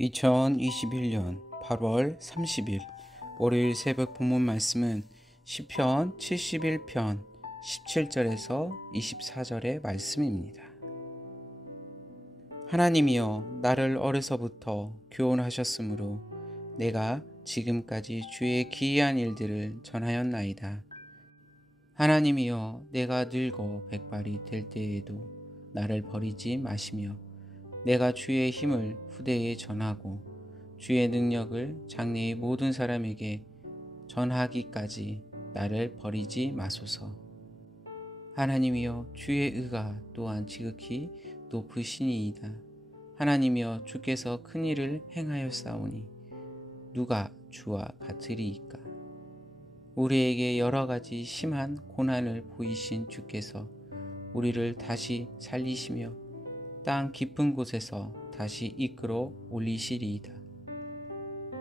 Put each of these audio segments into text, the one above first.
2021년 8월 30일 월요일 새벽 본문 말씀은 시편 71편 17절에서 24절의 말씀입니다. 하나님이여, 나를 어려서부터 교훈하셨으므로 내가 지금까지 주의 기이한 일들을 전하였나이다. 하나님이여, 내가 늙어 백발이 될 때에도 나를 버리지 마시며 내가 주의 힘을 후대에 전하고 주의 능력을 장래의 모든 사람에게 전하기까지 나를 버리지 마소서. 하나님이여, 주의 의가 또한 지극히 높으시니이다. 하나님이여, 주께서 큰 일을 행하였사오니 누가 주와 같으리이까. 우리에게 여러 가지 심한 고난을 보이신 주께서 우리를 다시 살리시며 땅 깊은 곳에서 다시 이끌어 올리시리이다.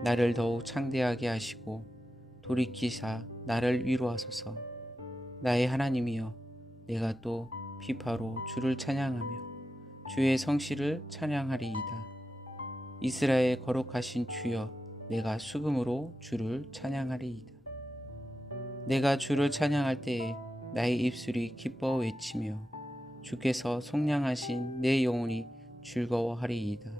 나를 더욱 창대하게 하시고 돌이키사 나를 위로하소서. 나의 하나님이여, 내가 또 비파로 주를 찬양하며 주의 성실을 찬양하리이다. 이스라엘 거룩하신 주여, 내가 수금으로 주를 찬양하리이다. 내가 주를 찬양할 때에 나의 입술이 기뻐 외치며 주께서 속량하신 내 영혼이 즐거워하리이다.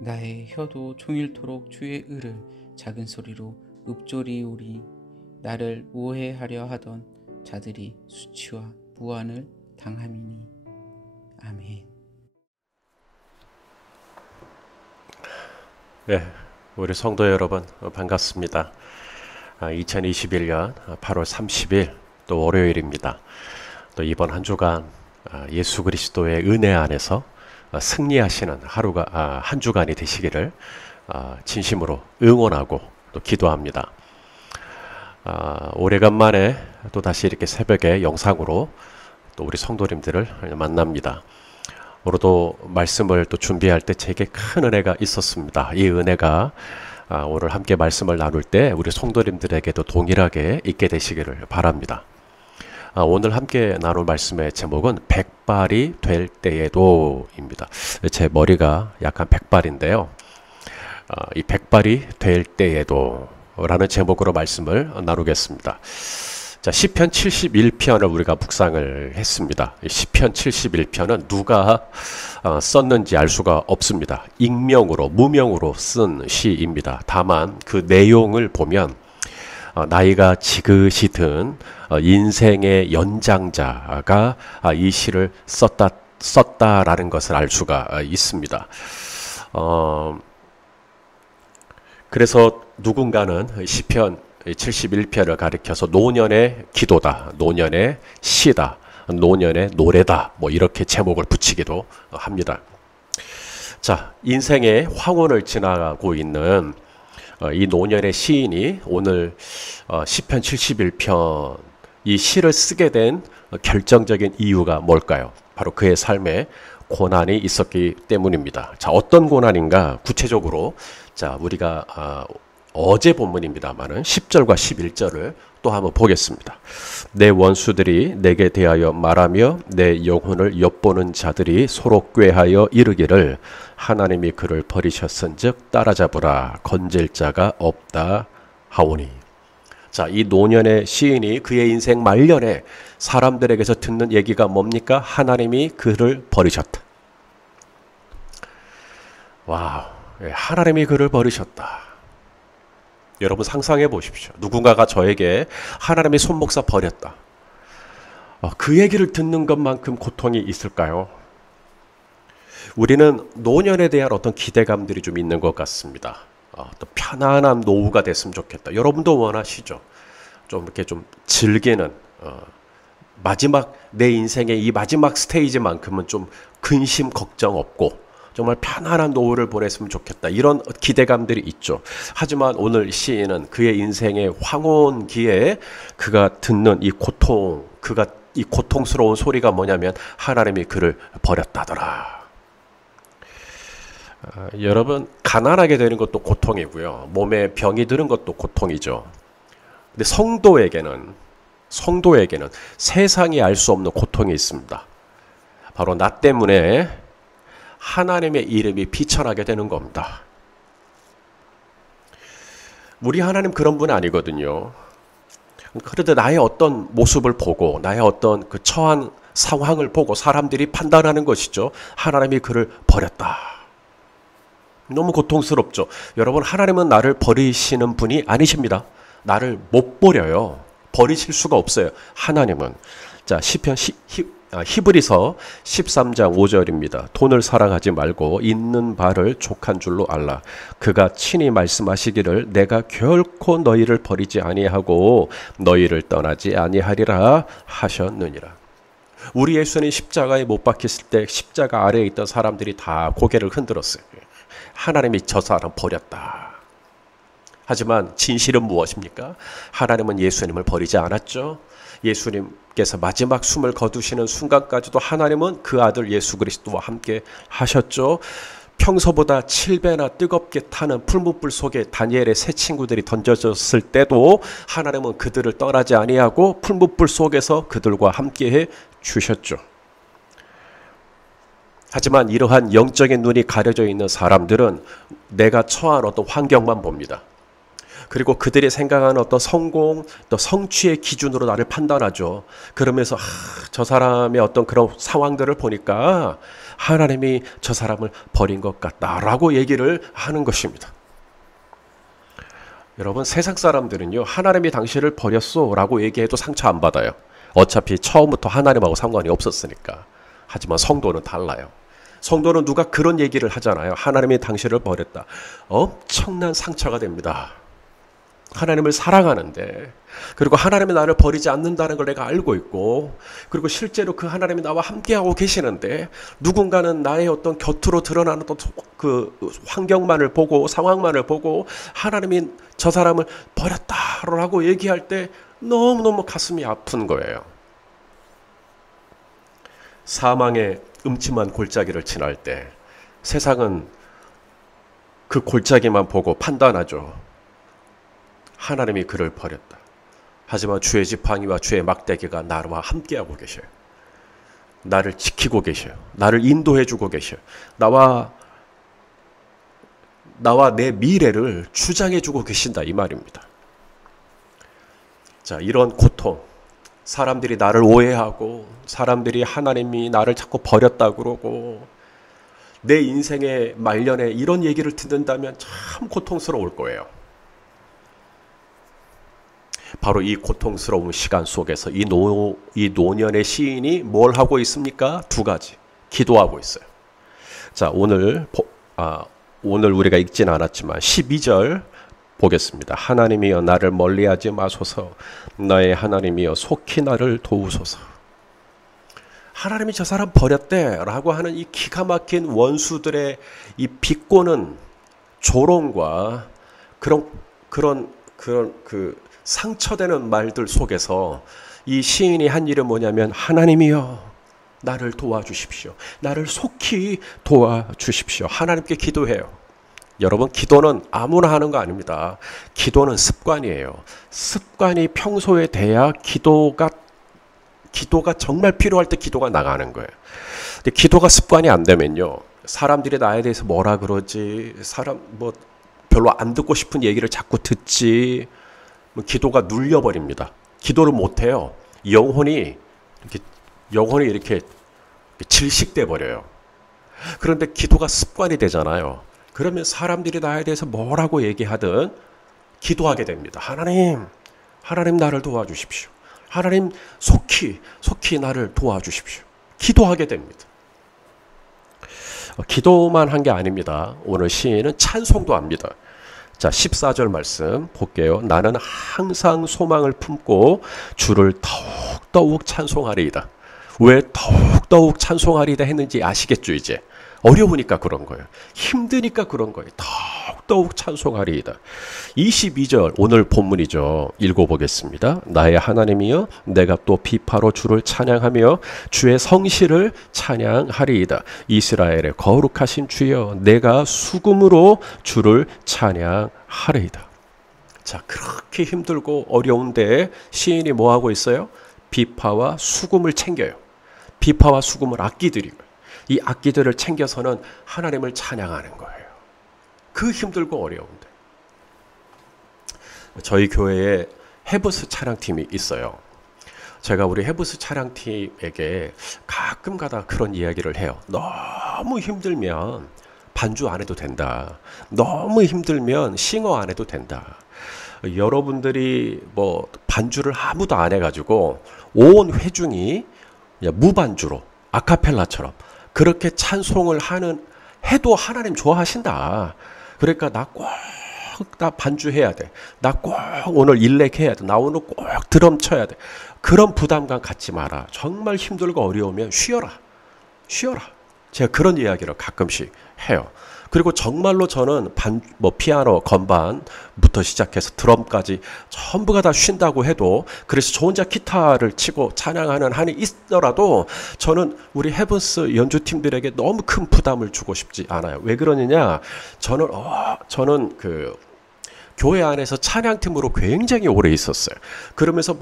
나의 혀도 종일토록 주의 의를 작은 소리로 읊조리오리. 나를 모해하려 하던 자들이 수치와 무한을 당함이니. 아멘. 네, 우리 성도 여러분 반갑습니다. 2021년 8월 30일 또 월요일입니다. 또 이번 한 주간 예수 그리스도의 은혜 안에서 승리하시는 하루가 한 주간이 되시기를 진심으로 응원하고 또 기도합니다. 오래간만에 또 다시 이렇게 새벽에 영상으로 또 우리 성도님들을 만납니다. 오늘도 말씀을 또 준비할 때 제게 큰 은혜가 있었습니다. 이 은혜가 오늘 함께 말씀을 나눌 때 우리 성도님들에게도 동일하게 있게 되시기를 바랍니다. 오늘 함께 나눌 말씀의 제목은 백발이 될 때에도 입니다. 제 머리가 약간 백발인데요. 이 백발이 될 때에도 라는 제목으로 말씀을 나누겠습니다. 자, 시편 71편을 우리가 묵상을 했습니다. 시편 71편은 누가 썼는지 알 수가 없습니다. 익명으로, 무명으로 쓴 시입니다. 다만 그 내용을 보면 나이가 지긋이 든 인생의 연장자가 이 시를 썼다라는 것을 알 수가 있습니다. 그래서 누군가는 시편 71편을 가리켜서 노년의 기도다, 노년의 시다, 노년의 노래다, 뭐 이렇게 제목을 붙이기도 합니다. 자, 인생의 황혼을 지나가고 있는 이 노년의 시인이 오늘 시편 71편 이 시를 쓰게 된 결정적인 이유가 뭘까요? 바로 그의 삶에 고난이 있었기 때문입니다. 자, 어떤 고난인가 구체적으로 자, 우리가 어제 본문입니다만은 10절과 11절을 또 한번 보겠습니다. 내 원수들이 내게 대하여 말하며 내 영혼을 엿보는 자들이 서로 꾀하여 이르기를 하나님이 그를 버리셨은즉 따라잡으라 건질 자가 없다 하오니. 자, 이 노년의 시인이 그의 인생 말년에 사람들에게서 듣는 얘기가 뭡니까? 하나님이 그를 버리셨다. 와우, 하나님이 그를 버리셨다. 여러분 상상해 보십시오. 누군가가 저에게 하나님이 손목사 버렸다. 그 얘기를 듣는 것만큼 고통이 있을까요? 우리는 노년에 대한 어떤 기대감들이 좀 있는 것 같습니다. 또 편안한 노후가 됐으면 좋겠다. 여러분도 원하시죠? 좀 이렇게 좀 즐기는 마지막 내 인생의 이 마지막 스테이지만큼은 좀 근심 걱정 없고 정말 편안한 노후를 보냈으면 좋겠다. 이런 기대감들이 있죠. 하지만 오늘 시인은 그의 인생의 황혼기에 그가 듣는 이 고통, 그가 이 고통스러운 소리가 뭐냐면 하나님이 그를 버렸다더라. 여러분, 가난하게 되는 것도 고통이고요. 몸에 병이 드는 것도 고통이죠. 근데 성도에게는 세상이 알 수 없는 고통이 있습니다. 바로 나 때문에 하나님의 이름이 비천하게 되는 겁니다. 우리 하나님 그런 분 아니거든요. 그런데 나의 어떤 모습을 보고 나의 어떤 그 처한 상황을 보고 사람들이 판단하는 것이죠. 하나님이 그를 버렸다. 너무 고통스럽죠. 여러분, 하나님은 나를 버리시는 분이 아니십니다. 나를 못 버려요. 버리실 수가 없어요. 하나님은. 자, 히브리서 13장 5절입니다. 돈을 사랑하지 말고 있는 바를 족한 줄로 알라. 그가 친히 말씀하시기를 내가 결코 너희를 버리지 아니하고 너희를 떠나지 아니하리라 하셨느니라. 우리 예수님 십자가에 못 박혔을 때 십자가 아래에 있던 사람들이 다 고개를 흔들었어요. 하나님이 저 사람 버렸다. 하지만 진실은 무엇입니까? 하나님은 예수님을 버리지 않았죠. 예수님께서 마지막 숨을 거두시는 순간까지도 하나님은 그 아들 예수 그리스도와 함께 하셨죠. 평소보다 7배나 뜨겁게 타는 풀무불 속에 다니엘의 세 친구들이 던져졌을 때도 하나님은 그들을 떠나지 아니하고 풀무불 속에서 그들과 함께해 주셨죠. 하지만 이러한 영적인 눈이 가려져 있는 사람들은 내가 처한 어떤 환경만 봅니다. 그리고 그들이 생각하는 어떤 성공, 또 성취의 기준으로 나를 판단하죠. 그러면서 저 사람의 어떤 그런 상황들을 보니까 하나님이 저 사람을 버린 것 같다라고 얘기를 하는 것입니다. 여러분, 세상 사람들은요, 하나님이 당신을 버렸어 라고 얘기해도 상처 안 받아요. 어차피 처음부터 하나님하고 상관이 없었으니까. 하지만 성도는 달라요. 성도는 누가 그런 얘기를 하잖아요. 하나님이 당신을 버렸다. 엄청난 상처가 됩니다. 하나님을 사랑하는데, 그리고 하나님이 나를 버리지 않는다는 걸 내가 알고 있고, 그리고 실제로 그 하나님이 나와 함께하고 계시는데 누군가는 나의 어떤 곁으로 드러나는 그 환경만을 보고 상황만을 보고 하나님이 저 사람을 버렸다라고 얘기할 때 너무너무 가슴이 아픈 거예요. 사망의 음침한 골짜기를 지날 때 세상은 그 골짜기만 보고 판단하죠. 하나님이 그를 버렸다. 하지만 주의 지팡이와 주의 막대기가 나와 함께하고 계셔요. 나를 지키고 계셔요. 나를 인도해주고 계셔요. 나와 내 미래를 주장해주고 계신다, 이 말입니다. 자, 이런 고통, 사람들이 나를 오해하고 사람들이 하나님이 나를 자꾸 버렸다 그러고 내 인생의 말년에 이런 얘기를 듣는다면 참 고통스러울 거예요. 바로 이 고통스러운 시간 속에서 이 노년의 시인이 뭘 하고 있습니까? 두 가지. 기도하고 있어요. 자, 오늘 우리가 읽진 않았지만 12절 보겠습니다. 하나님이여 나를 멀리하지 마소서. 나의 하나님이여 속히 나를 도우소서. 하나님이 저 사람 버렸대 라고 하는 이 기가 막힌 원수들의 이 비꼬는 조롱과 그런 상처되는 말들 속에서 이 시인이 한 일은 뭐냐면 하나님이여 나를 도와주십시오. 나를 속히 도와주십시오. 하나님께 기도해요. 여러분, 기도는 아무나 하는 거 아닙니다. 기도는 습관이에요. 습관이 평소에 돼야 기도가 정말 필요할 때 기도가 나가는 거예요. 근데 기도가 습관이 안 되면요, 사람들이 나에 대해서 뭐라 그러지, 별로 안 듣고 싶은 얘기를 자꾸 듣지, 기도가 눌려버립니다. 기도를 못해요. 영혼이 이렇게 질식돼 버려요. 그런데 기도가 습관이 되잖아요. 그러면 사람들이 나에 대해서 뭐라고 얘기하든 기도하게 됩니다. 하나님 나를 도와주십시오. 하나님 속히 나를 도와주십시오. 기도하게 됩니다. 기도만 한 게 아닙니다. 오늘 시인은 찬송도 합니다. 자, 14절 말씀 볼게요. 나는 항상 소망을 품고 주를 더욱 찬송하리이다. 왜 더욱 찬송하리이다 했는지 아시겠죠, 이제? 어려우니까 그런 거예요. 힘드니까 그런 거예요. 더욱 찬송하리이다. 22절 오늘 본문이죠. 읽어보겠습니다. 나의 하나님이여 내가 또 비파로 주를 찬양하며 주의 성실을 찬양하리이다. 이스라엘의 거룩하신 주여 내가 수금으로 주를 찬양하리이다. 자, 그렇게 힘들고 어려운데 시인이 뭐하고 있어요? 비파와 수금을 챙겨요. 비파와 수금을 아끼드리고 이 악기들을 챙겨서는 하나님을 찬양하는 거예요. 그 힘들고 어려운데. 저희 교회에 헤브스 찬양팀이 있어요. 제가 우리 헤브스 찬양팀에게 가끔가다 그런 이야기를 해요. 너무 힘들면 반주 안 해도 된다. 너무 힘들면 싱어 안 해도 된다. 여러분들이 뭐 반주를 아무도 안 해가지고 온 회중이 무반주로 아카펠라처럼 그렇게 찬송을 해도 하나님 좋아하신다. 그러니까 나 반주해야 돼. 나 꼭 오늘 일렉해야 돼. 나 오늘 꼭 드럼 쳐야 돼. 그런 부담감 갖지 마라. 정말 힘들고 어려우면 쉬어라. 제가 그런 이야기를 가끔씩 해요. 그리고 정말로 저는 피아노, 건반부터 시작해서 드럼까지 전부가 다 쉰다고 해도, 그래서 저 혼자 기타를 치고 찬양하는 한이 있더라도 저는 우리 헤븐스 연주팀들에게 너무 큰 부담을 주고 싶지 않아요. 왜 그러느냐? 저는 교회 안에서 찬양팀으로 굉장히 오래 있었어요. 그러면서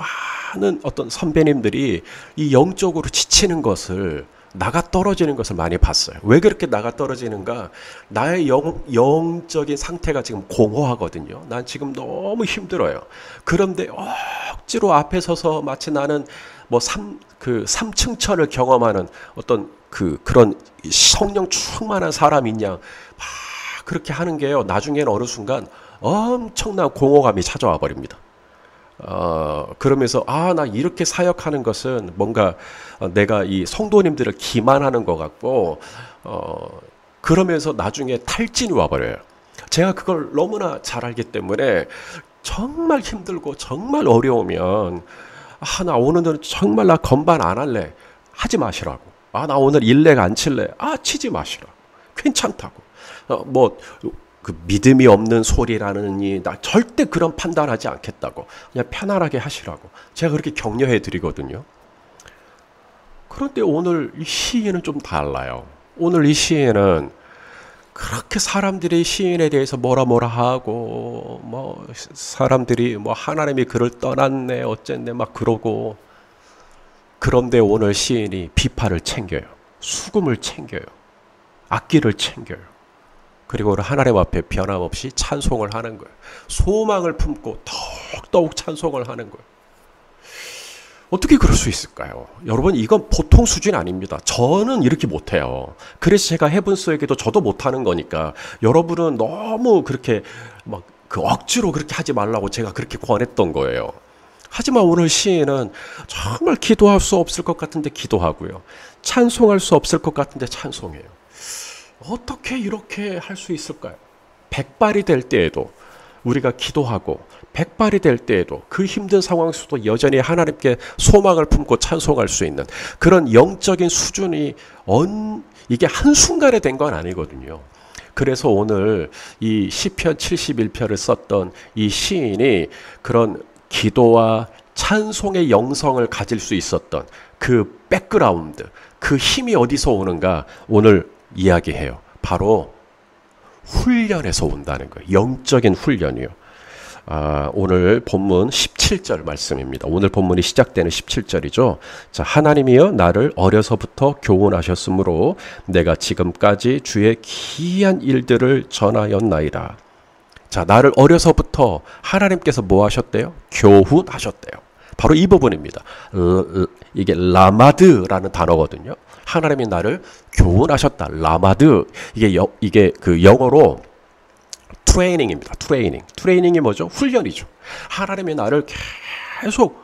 많은 어떤 선배님들이 이 영적으로 지치는 것을, 나가 떨어지는 것을 많이 봤어요. 왜 그렇게 나가 떨어지는가? 나의 영적인 상태가 지금 공허하거든요. 난 지금 너무 힘들어요. 그런데 억지로 앞에 서서 마치 나는 삼층천을 경험하는 어떤 그런 성령 충만한 사람인 양 막 그렇게 하는 게요. 나중에는 어느 순간 엄청난 공허감이 찾아와 버립니다. 그러면서 나 이렇게 사역하는 것은 뭔가 내가 이 성도님들을 기만하는 것 같고, 그러면서 나중에 탈진이 와버려요. 제가 그걸 너무나 잘 알기 때문에 정말 힘들고 정말 어려우면 나 오늘은 정말 나 건반 안 할래. 하지 마시라고. 나 오늘 일렉 안 칠래. 치지 마시라고. 괜찮다고. 그 믿음이 없는 소리라느니 나 절대 그런 판단하지 않겠다고. 그냥 편안하게 하시라고. 제가 그렇게 격려해 드리거든요. 그런데 오늘 이 시인은 좀 달라요. 오늘 이 시인은 그렇게 사람들이 시인에 대해서 뭐라 하고, 사람들이 하나님이 그를 떠났네 어쨌네 막 그러고, 그런데 오늘 시인이 비파를 챙겨요. 수금을 챙겨요. 악기를 챙겨요. 그리고 하나님 앞에 변함없이 찬송을 하는 거예요. 소망을 품고 더욱 찬송을 하는 거예요. 어떻게 그럴 수 있을까요? 여러분, 이건 보통 수준이 아닙니다. 저는 이렇게 못해요. 그래서 제가 헤븐스에게도 저도 못하는 거니까, 여러분은 너무 그렇게 억지로 그렇게 하지 말라고 제가 그렇게 권했던 거예요. 하지만 오늘 시인은 정말 기도할 수 없을 것 같은데 기도하고요. 찬송할 수 없을 것 같은데 찬송해요. 어떻게 이렇게 할 수 있을까요? 백발이 될 때에도 우리가 기도하고, 백발이 될 때에도 그 힘든 상황 속도 여전히 하나님께 소망을 품고 찬송할 수 있는 그런 영적인 수준이 이게 한순간에 된 건 아니거든요. 그래서 오늘 이 시편 71편을 썼던 이 시인이 그런 기도와 찬송의 영성을 가질 수 있었던 그 백그라운드, 그 힘이 어디서 오는가 오늘 이야기해요. 바로 훈련에서 온다는 거예요. 영적인 훈련이요. 오늘 본문 17절 말씀입니다. 오늘 본문이 시작되는 17절이죠. 자, 하나님이여 나를 어려서부터 교훈하셨으므로 내가 지금까지 주의 기이한 일들을 전하였나이다. 자, 나를 어려서부터 하나님께서 뭐 하셨대요? 교훈하셨대요. 바로 이 부분입니다. 이게 라마드라는 단어거든요. 하나님이 나를 교훈하셨다. 라마드. 이게 그 영어로 트레이닝입니다. 트레이닝이 뭐죠? 훈련이죠. 하나님이 나를 계속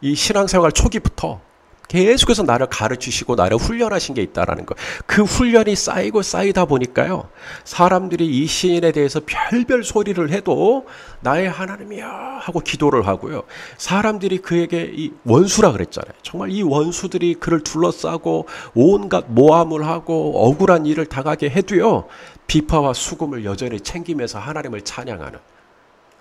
이 신앙생활 초기부터 계속해서 나를 가르치시고 나를 훈련하신 게 있다라는 거. 그 훈련이 쌓이고 쌓이다 보니까요, 사람들이 이 시인에 대해서 별별 소리를 해도 나의 하나님이야 하고 기도를 하고요. 사람들이 그에게 이 원수라 그랬잖아요. 정말 이 원수들이 그를 둘러싸고 온갖 모함을 하고 억울한 일을 당하게 해도요, 비파와 수금을 여전히 챙기면서 하나님을 찬양하는,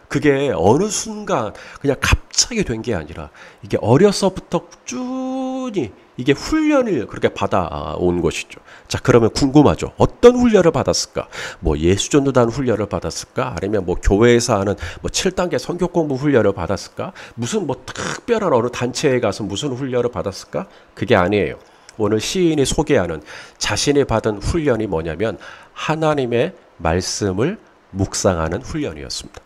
그게 어느 순간 그냥 갑자기 된 게 아니라 이게 어려서부터 꾸준히 이게 훈련을 그렇게 받아온 것이죠. 자, 그러면 궁금하죠. 어떤 훈련을 받았을까? 예수전도단 훈련을 받았을까? 아니면 교회에서 하는 7단계 성경 공부 훈련을 받았을까? 무슨 특별한 어느 단체에 가서 무슨 훈련을 받았을까? 그게 아니에요. 오늘 시인이 소개하는 자신이 받은 훈련이 뭐냐면 하나님의 말씀을 묵상하는 훈련이었습니다.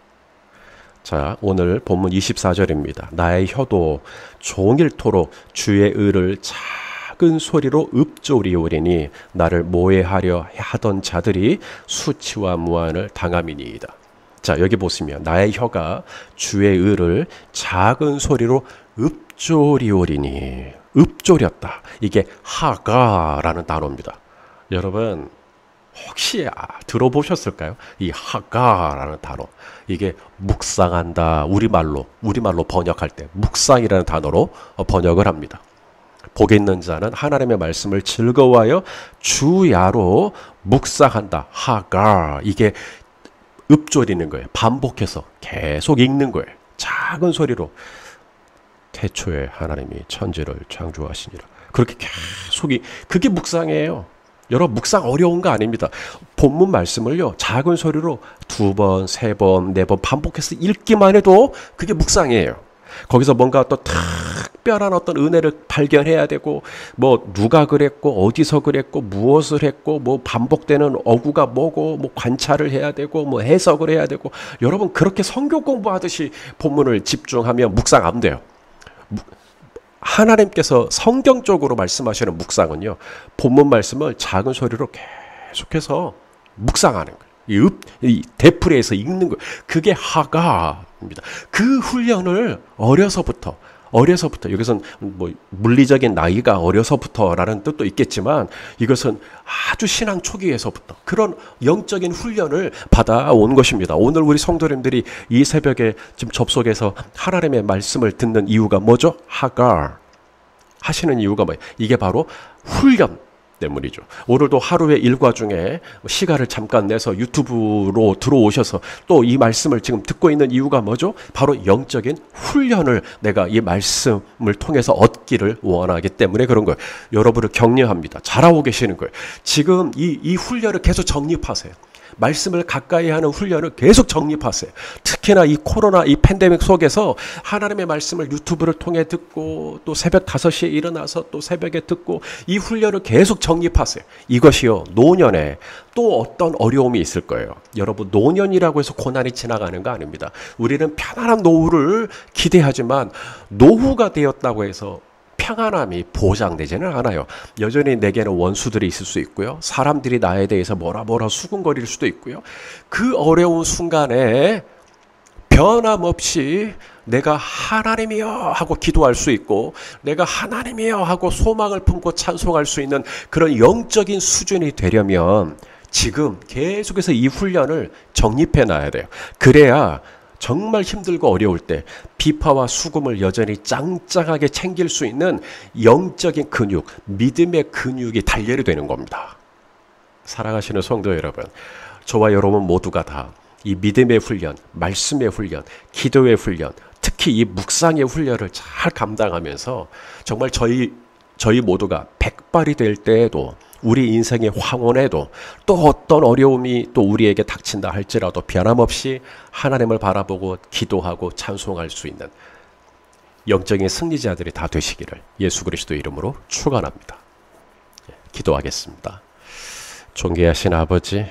자, 오늘 본문 24절입니다. 나의 혀도 종일토록 주의 의를 작은 소리로 읊조리오리니 나를 모해하려 하던 자들이 수치와 무한을 당함이니이다. 자, 여기 보시면 나의 혀가 주의 의를 작은 소리로 읊조리오리니, 읊조렸다. 이게 하가라는 단어입니다. 여러분 혹시 들어보셨을까요? 이 하가라는 단어. 이게 묵상한다. 우리말로 번역할 때 묵상이라는 단어로 번역을 합니다. 복이 있는 자는 하나님의 말씀을 즐거워하여 주야로 묵상한다. 하가. 이게 읊조리는 거예요. 반복해서 계속 읽는 거예요. 작은 소리로 태초에 하나님이 천지를 창조하시니라. 그렇게 계속 그게 묵상이에요. 여러분 묵상 어려운 거 아닙니다. 본문 말씀을요 작은 소리로 2번, 3번, 4번 반복해서 읽기만 해도 그게 묵상이에요. 거기서 뭔가 또 특별한 어떤 은혜를 발견해야 되고 뭐 누가 그랬고 어디서 그랬고 무엇을 했고 뭐 반복되는 어구가 뭐고 뭐 관찰을 해야 되고 뭐 해석을 해야 되고 여러분 그렇게 성경 공부하듯이 본문을 집중하면 묵상 안 돼요. 하나님께서 성경적으로 말씀하시는 묵상은요 본문 말씀을 작은 소리로 계속해서 묵상하는 거예요. 이 되풀이해서 읽는 거예요. 그게 하가입니다. 그 훈련을 어려서부터 여기선 뭐 물리적인 나이가 어려서부터라는 뜻도 있겠지만 이것은 아주 신앙 초기에서부터 그런 영적인 훈련을 받아온 것입니다. 오늘 우리 성도님들이 이 새벽에 지금 접속해서 하나님의 말씀을 듣는 이유가 뭐죠? 하가 하시는 이유가 뭐예요? 이게 바로 훈련 때문이죠. 오늘도 하루의 일과 중에 시간을 잠깐 내서 유튜브로 들어오셔서 또 이 말씀을 지금 듣고 있는 이유가 뭐죠? 바로 영적인 훈련을 내가 이 말씀을 통해서 얻기를 원하기 때문에 그런 거예요. 여러분을 격려합니다. 잘하고 계시는 거예요. 지금 이 훈련을 계속 정립하세요. 말씀을 가까이 하는 훈련을 계속 정립하세요. 특히나 이 코로나 이 팬데믹 속에서 하나님의 말씀을 유튜브를 통해 듣고 또 새벽 5시에 일어나서 또 새벽에 듣고 이 훈련을 계속 정립하세요. 이것이요 노년에 또 어떤 어려움이 있을 거예요. 여러분 노년이라고 해서 고난이 지나가는 거 아닙니다. 우리는 편안한 노후를 기대하지만 노후가 되었다고 해서 평안함이 보장되지는 않아요. 여전히 내게는 원수들이 있을 수 있고요. 사람들이 나에 대해서 뭐라 수군거릴 수도 있고요. 그 어려운 순간에 변함없이 내가 하나님이여 하고 기도할 수 있고 내가 하나님이여 하고 소망을 품고 찬송할 수 있는 그런 영적인 수준이 되려면 지금 계속해서 이 훈련을 정립해 놔야 돼요. 그래야 정말 힘들고 어려울 때 비파와 수금을 여전히 짱짱하게 챙길 수 있는 영적인 근육, 믿음의 근육이 단련이 되는 겁니다. 사랑하시는 성도 여러분, 저와 여러분 모두가 다 이 믿음의 훈련, 말씀의 훈련, 기도의 훈련, 특히 이 묵상의 훈련을 잘 감당하면서 정말 저희 모두가 백발이 될 때에도 우리 인생의 황혼에도 또 어떤 어려움이 또 우리에게 닥친다 할지라도 변함없이 하나님을 바라보고 기도하고 찬송할 수 있는 영적인 승리자들이 다 되시기를 예수 그리스도 이름으로 축원합니다. 기도하겠습니다. 존귀하신 아버지,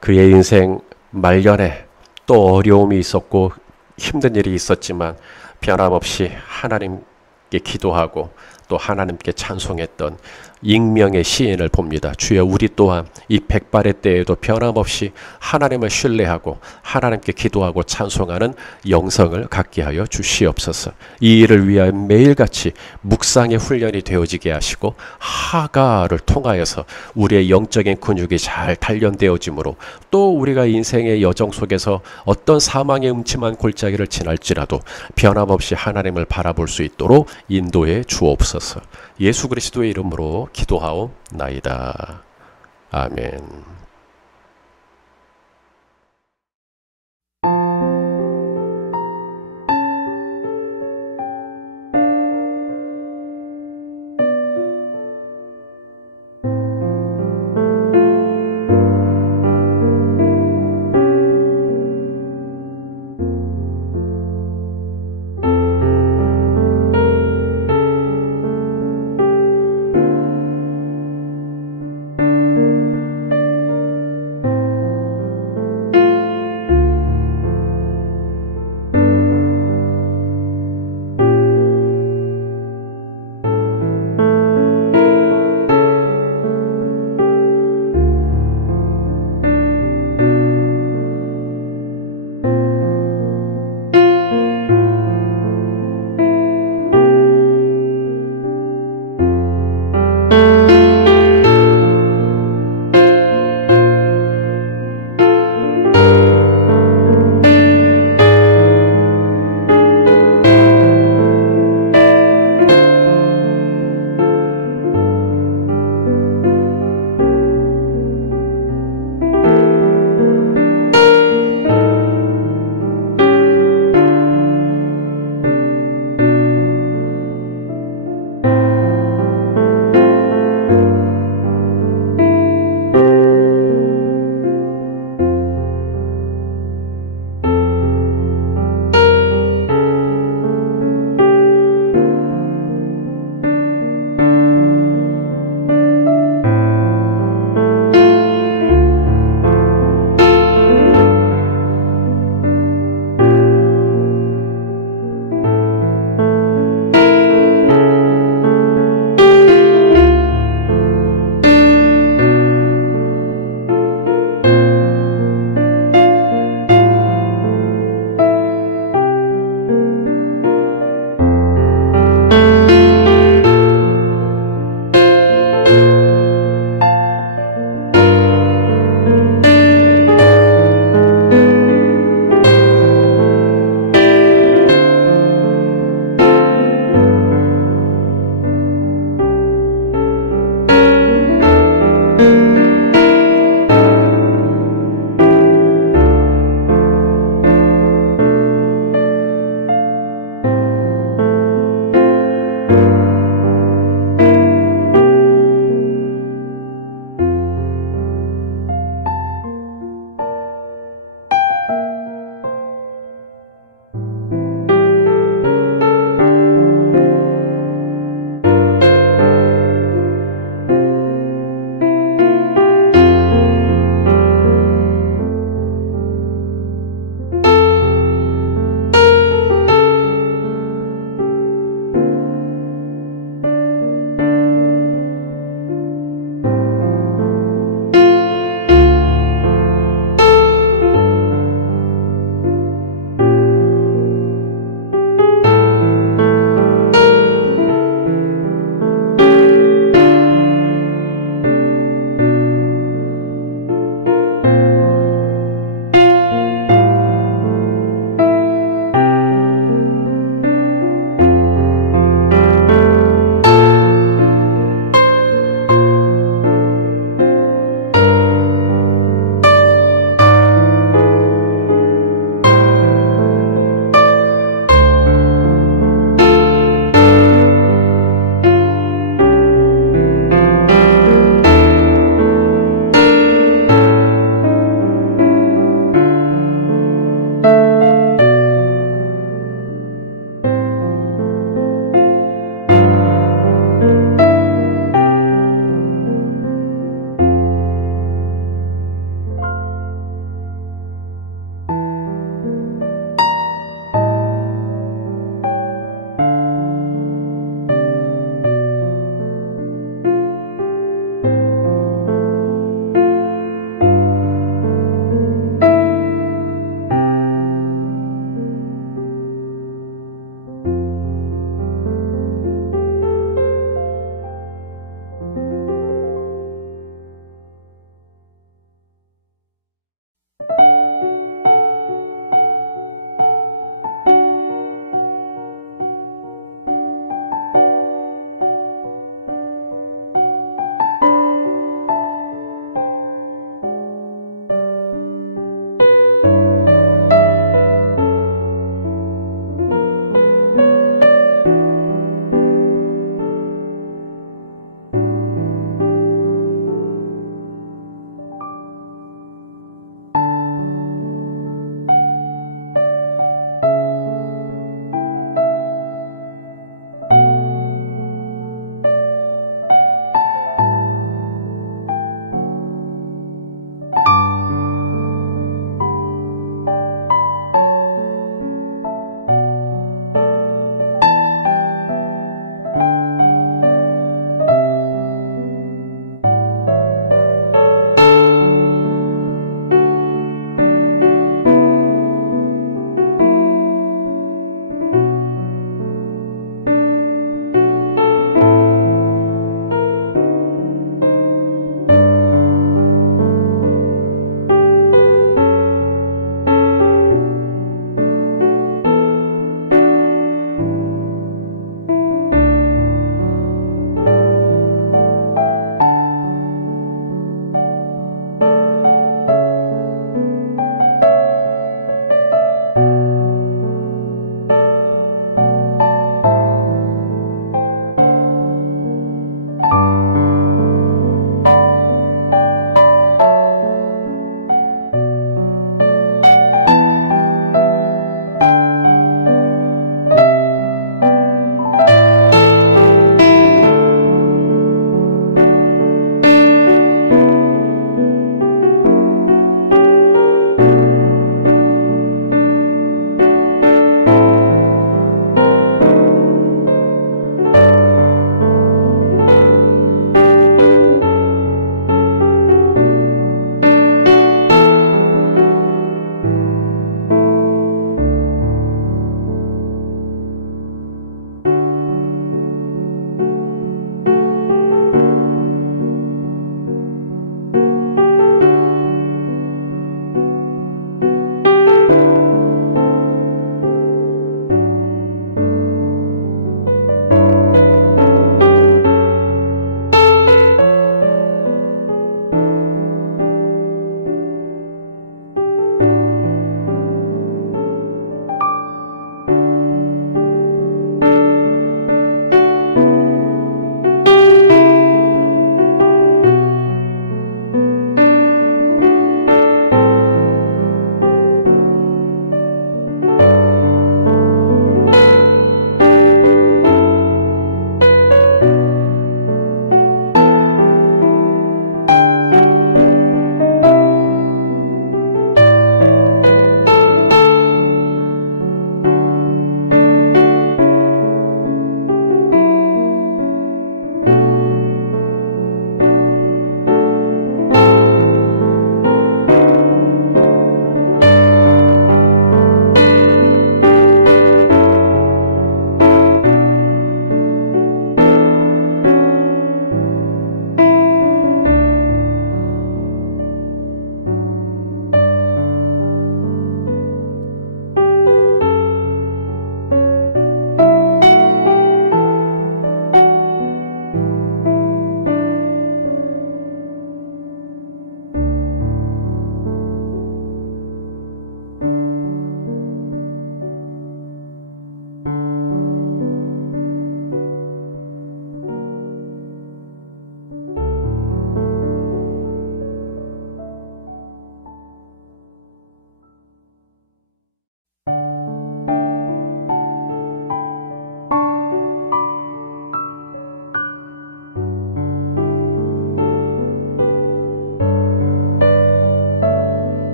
그의 인생 말년에 또 어려움이 있었고 힘든 일이 있었지만 변함없이 하나님께 기도하고 또 하나님께 찬송했던 익명의 시인을 봅니다. 주여 우리 또한 이 백발의 때에도 변함없이 하나님을 신뢰하고 하나님께 기도하고 찬송하는 영성을 갖게 하여 주시옵소서. 이 일을 위하여 매일같이 묵상의 훈련이 되어지게 하시고 하가를 통하여서 우리의 영적인 근육이 잘 단련되어지므로 또 우리가 인생의 여정 속에서 어떤 사망의 음침한 골짜기를 지날지라도 변함없이 하나님을 바라볼 수 있도록 인도해 주옵소서. 예수 그리스도의 이름으로 기도하옵나이다. 아멘.